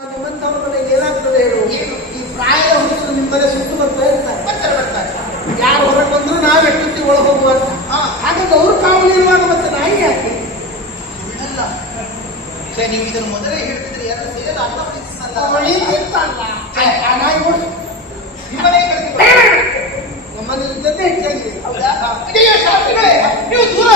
ಏನಾಗ್ತದೆ ಹೇಳು? ಈ ಪ್ರಾಯ ಹುಡುಗರು ನಿಮ್ಮನೆ ಸುತ್ತು ಬರ್ತಾ ಇರ್ತಾರೆ. ಬರ್ತಾರೆ ಬರ್ತಾರೆ. ಯಾರು ಹೊರಗೆ ಬಂದ್ರು ನಾವು ಎಟ್ಟುತ್ತಿ ಒಳಗೆ ಹೋಗುವ ಹಾಗಾಗಿ ಅವರು ಕಾವಲು ಇರುವಾಗ ಮತ್ತೆ ನಾಯಿ ಯಾಕೆ? ಸುಳ್ಳಲ್ಲ ಸರಿ ನೀವು ಇದನ್ನು ಮೊದಲೇ ಹೇಳ್ತಿದ್ರೆ ಯಾರು ಸೇರ ಅಲ್ಲ ನಮ್ಮಲ್ಲಿ ಇದ್ದದ್ದೇ ಹೆಚ್ಚಾಗಿದೆ ಹೌದಾ? ನೀವು ದೂರ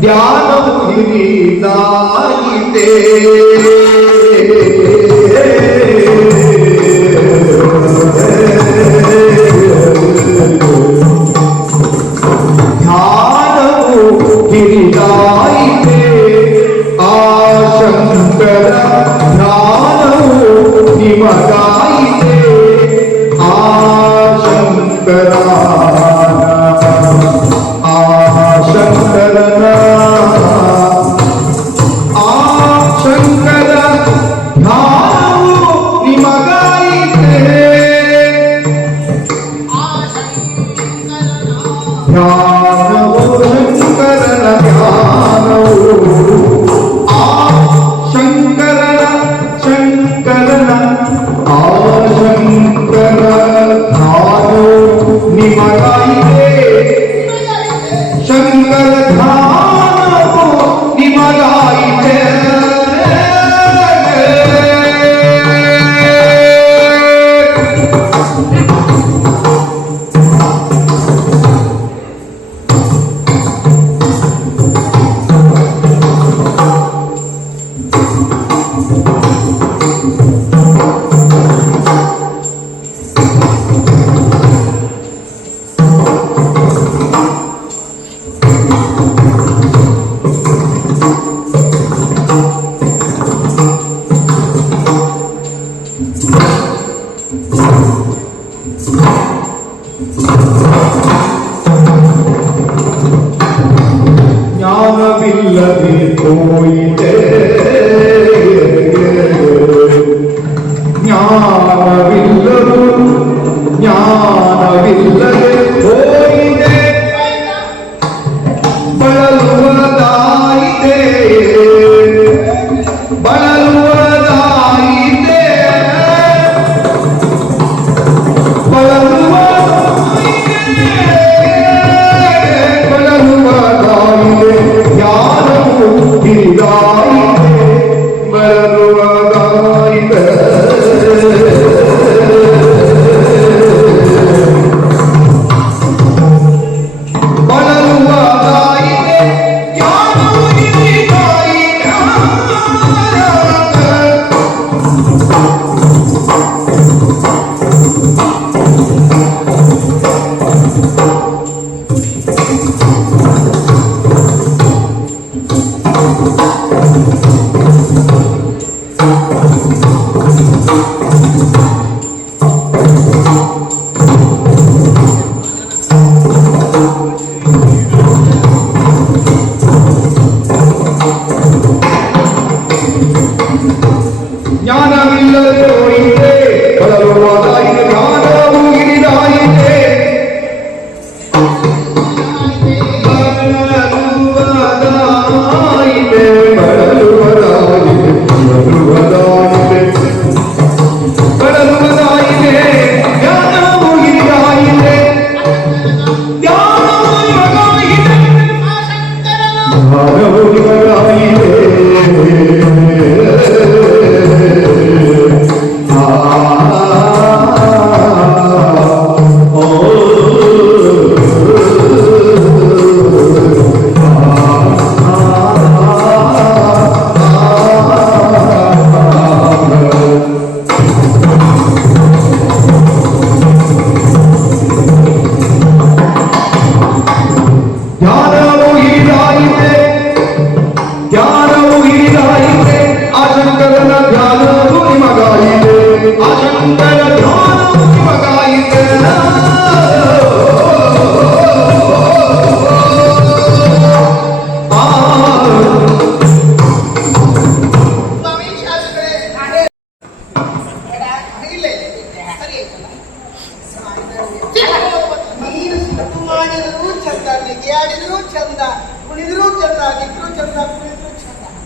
ध्यानपुरी जाते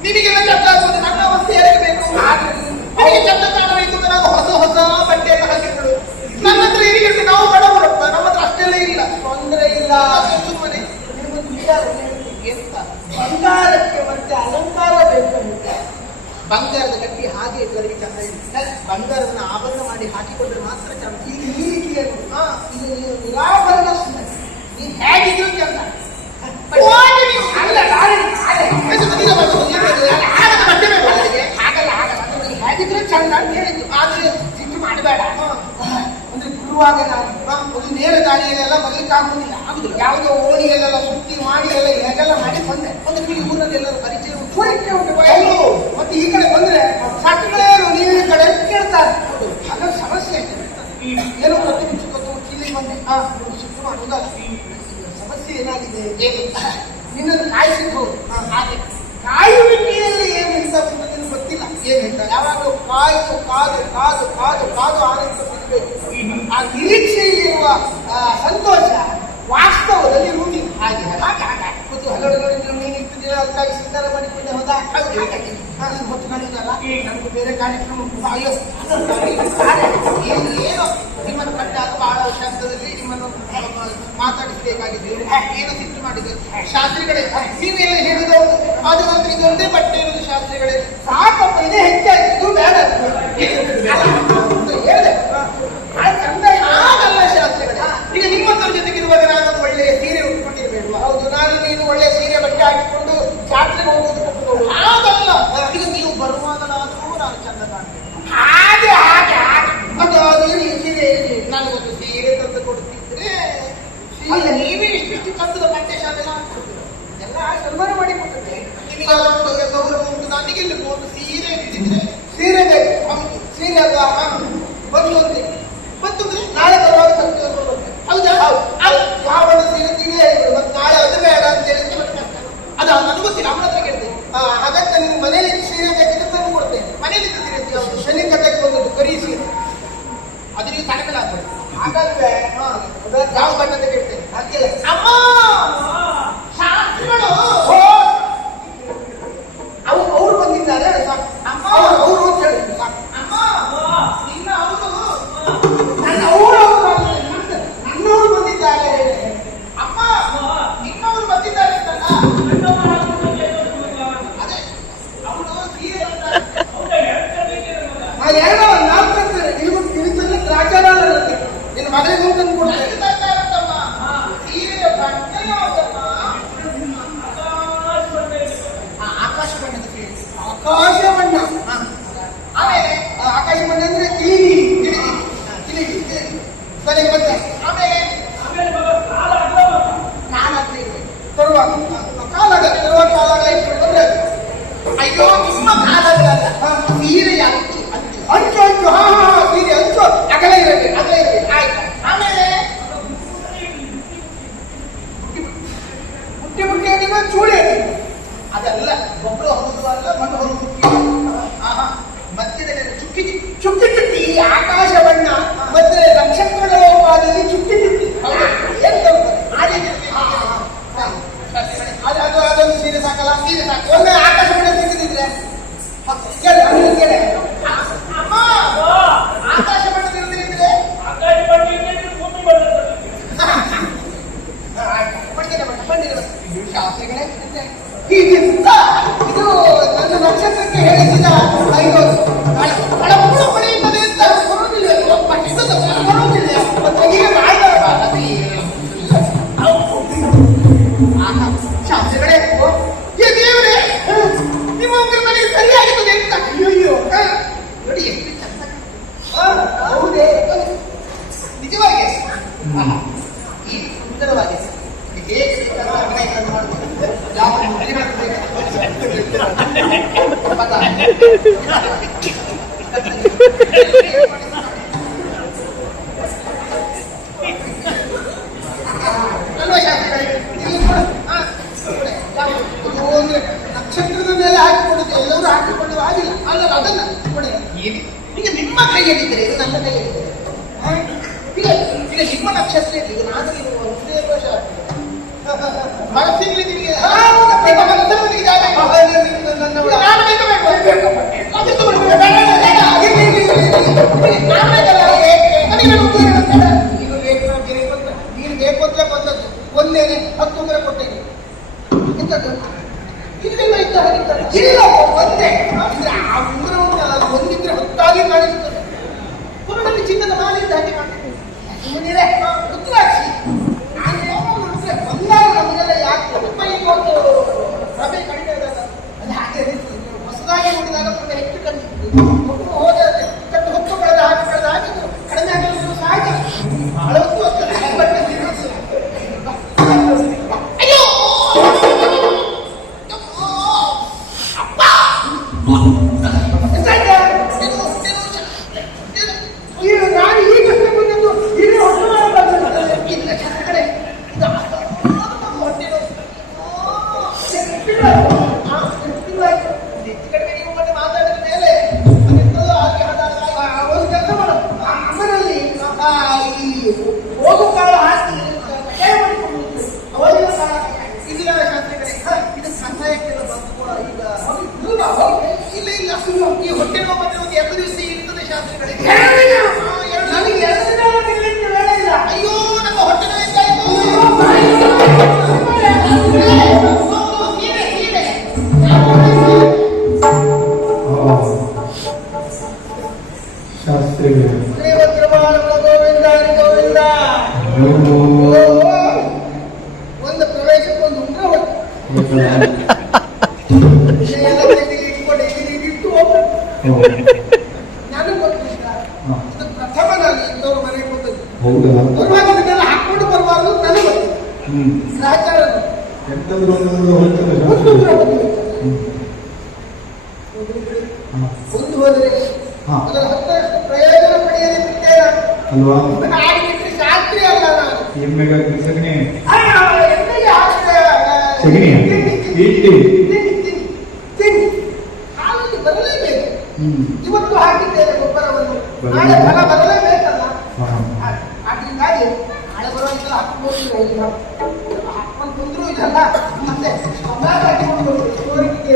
ನಿನಗೆಲ್ಲ ಚಂದ ಆಗೋದು ನನ್ನ ಅವಸ್ಥೆ ಏರಬೇಕು ನಿನಗೆ ಚಂದ ಕಾಣಬೇಕು ಅಂತ ನಾನು ಹೊಸ ಹೊಸ ಬಟ್ಟೆಯನ್ನು ಹಾಕಿಗಳು ನನ್ನ ಹತ್ರ ಏನಿಗೆ ನಾವು ಬಡವರಪ್ಪ, ನಮ್ಮ ಹತ್ರ ಅಷ್ಟೆಲ್ಲ ಇಲ್ಲ ತೊಂದರೆ ಇಲ್ಲ ಸುಮ್ಮನೆ ಹೇಳ್ತೀನಿ. ಎಂತ? ಬಂಗಾರಕ್ಕೆ ಮತ್ತೆ ಅಲಂಕಾರ ಬೇಕು ಬಂಗಾರದ ಗಟ್ಟಿ ಹಾಗೆ ಇದ್ದವರಿಗೆ ಚಂದ ಇಲ್ಲ ಬಂಗಾರದನ್ನ ಆಭರಣ ಮಾಡಿ ಹಾಕಿಕೊಂಡ್ರೆ ಮಾತ್ರ ಚಂದ ಈಗ ಈ ರೀತಿಯಲ್ಲಿ ಹಾ ಇದು ನೀವು ನಿರಾಭರಣ ಸುಮ್ಮನೆ ನೀನ್ ಹೇಗಿದ್ರು ಚಂದ ಹೋಗಿ ನೀವು. ಅಲ್ಲ, ನಾಳೆ- ನಾಳೆ. ಅದು ಮದುವೆ ಮಾಡೋದು, ಏನು ಅದು? ಅಲ್ಲ, ಆಗದ ಬಟ್ಟೆ ಬೇಕು ಅವರಿಗೆ. ಹಾಗಲ್ಲ ಹಾಗಲ್ಲ ಅಂದ್ರೆ ನೀವು ಚಂದ ಹೇಳಿದ್ದು ಆದ್ರೆ ಸಿಟ್ಟು ಮಾಡಬೇಡ ಅಂದ್ರೆ ಗುರುವಾಗ ನಾನು ಒಂದು ನೇರ ದಾರಿಯಲ್ಲೆಲ್ಲ ಬರ್ಲಿಕ್ಕೆ ಆಗುದಿಲ್ಲ ಆಗುದಿಲ್ಲ. ಓಣಿಯಲ್ಲೆಲ್ಲ ಸುತ್ತಿ ಮಾಡಿ ಎಲ್ಲ ಮಾಡಿ ಬಂದೆ ಒಂದು ನಿಮಗೆ ಪರಿಚಯ ಪೂರೈಕೆ ಉಂಟು ಮತ್ತೆ ಈ ಕಡೆ ಬಂದ್ರೆ ಸಕ್ಕಳೆಯರು ನೀರಿನ ಕಡೆ ಕೇಳ್ತಾರೆ ಅದರ ಸಮಸ್ಯೆ ಏನೋ ಪ್ರತಿ ಮುಚ್ಚು ಗೊತ್ತು ಇಲ್ಲಿ ಬಂದೆ ಆ ಒಂದು ಸುತ್ತು ಮಾಡುವುದಲ್ಲ ಸಮಸ್ಯೆ ಏನಾಗಿದೆ ಏನು? ನಿನ್ನನ್ನು ಕಾಯಿಸಿದ್ದು ಹಾ, ಹಾಗೆ ಕಾಯುವಿಕೆಯಲ್ಲಿ ಏನು ಅಂತ ನಿನಗೆ ಗೊತ್ತಿಲ್ಲ. ಏನು ಹೇಳ್ತಾರೆ? ಯಾವಾಗಲೂ ಕಾಯು ಕಾದು ಕಾದು ಕಾದು ಕಾದು ಆನಂದಿಸಬೇಕು ಆ ನಿರೀಕ್ಷೆಯಲ್ಲಿರುವ ಸಂತೋಷ ವಾಸ್ತವದಲ್ಲಿ ರೂಢಿ ಹಾಗೆ. ಹಾಗೆ ಹೋದ? ಬೇರೆ ಕಾರ್ಯಕ್ರಮ ಏನು ಕಂಡಾಗ ಬಹಳ ನಿಮ್ಮನ್ನು ಮಾತಾಡಿಸಬೇಕಾಗಿದೆ ಏನೋ ಮಾಡಿದೆ. ಶಾಸ್ತ್ರಿಗಳೇ ಸೀರೆಯಲ್ಲಿ ಹಿಡಿದು ಆದ ನಂತರ ಇದೊಂದೇ ಬಟ್ಟೆ ಇರೋದು ಶಾಸ್ತ್ರಿಗಳೇ. ಸಾಕಪ್ಪ, ಇದೇ ಹೆಚ್ಚಾಗಿ ಬೇಡ ಹೇಳಿದೆ. ತರುವಾಗ, ಕಾಲಾಗ ತರುವ ಕಾಲಾಗ ಇಟ್ಕೊಂಡ್ರೆ ಅಯ್ಯೋ ನಿಮ್ಮ ಕಾಲಾಗ ಸೀರೆ ಅಂಚು ಅಂಚು ಅಂಚು ಹಾ ಹಾ ಹಾ ಅಂಚು, ಅಗಲ ಇರಬೇಕು ಅಗಲ ಇರಬೇಕು ಆಯ್ತು. ಆಮೇಲೆ ಮುಟ್ಟಿ ಬುಟ್ಟಿ ಅಡಿಗೆ ಚೂಡಿ ಅದೆಲ್ಲ ಗೊಬ್ಬರ ಹೊರದು ಅಲ್ಲ, ಮಣ್ಣು ಹೊರದು ಮಧ್ಯದಲ್ಲಿ ಚುಕ್ಕಿ ಚುಕ್ಕಿ ಚುಕ್ಕಿ ಬಣ್ಣ ಮತ್ತೆ ನಕ್ಷತ್ರಗಳ ರೂಪದಲ್ಲಿ ಚುಕ್ಕಿ ಸೀರೆ ಸಾಕಲ್ಲ ಸೀರೆ ಸಾಕು. ಒಮ್ಮೆ ಆಕಾಶ ಮನೆ ತಿಂದಿದ್ರೆ ಕೇಳಿ ಅವನಿಗೆ ಕೇಳಿ. ಅಮ್ಮ ಆಕಾಶ ಮನೆ ತಿಂದಿದ್ರೆ ಬರುವುದಿಲ್ಲ ಮತ್ತೆ ಈಗ ಅಲ್ಲ ಅದನ್ನ ಕೊಡಿ. ಈಗ ನಿಮ್ಮ ಕೈಯಲ್ಲಿದ್ದರೆ ಇದು ನನ್ನ ಕೈಯಲ್ಲಿದ್ದರೆ. ಈಗ ಈಗ ನಿಮ್ಮ ನಕ್ಷತ್ರ ಇದೆ ಈಗ ನಾನು ನೀವು ಒಂದೇ ವರ್ಷ ಮನಸ್ಸಿಗೆ ನಿಮಗೆ. ನೀನು ಬೇಕು ಬಂದದ್ದು. ಒಂದೇನೆ ಹತ್ತು ಕೊಟ್ಟಿದ್ದೀನಿ ಎಂತದ್ದು? ಆ ಹೊತ್ತಾಗಿ ಕಾಣಿಸುತ್ತದೆ. ಕುರುಡಲ್ಲಿ ಚಿನ್ನದ ಮಾಲೆಯಿಂದ ಹಾಗೆ ಕಾಣಿಸುತ್ತದೆ ಗ್ರಹಚಾರ ಎಂತಂದ್ರೆ ಒಂದು ಹೊರತಲ್ಲ ಒಂದು ಹೋದರೆ. ಅದರ ಪ್ರಯೋಜನ ಪಡೆಯಲು ಬಿಟ್ಟೇನ? ಅಲ್ವಾ? ಆಗಿಬಿಟ್ರೆ ಶಾಸ್ತ್ರಿ ಅಲ್ಲ ನಾನು. ಎಮ್ಮೆಗಾಗಿ ಸಗಣಿ. ಇಡ್ಲಿ ಇವತ್ತು ಹಾಕಿದ್ದೇನೆ ಗೊಬ್ಬರವನ್ನು. ಬರಲಿ. ನಾಳೆ ಫಲ ಬರಲೇಬೇಕಲ್ಲ? ಅದರಿಂದಾಗಿ ನಾಳೆ ಬರುವಂತ ಹಾಕೊಂಡು ಹಾಕೊಂಡು ಬಂದ್ರು ಇದಲ್ಲ ಮತ್ತೆ ಸಮಾಜ ಹಾಕಿಕೊಂಡು ಬರ್ಬೇಕು.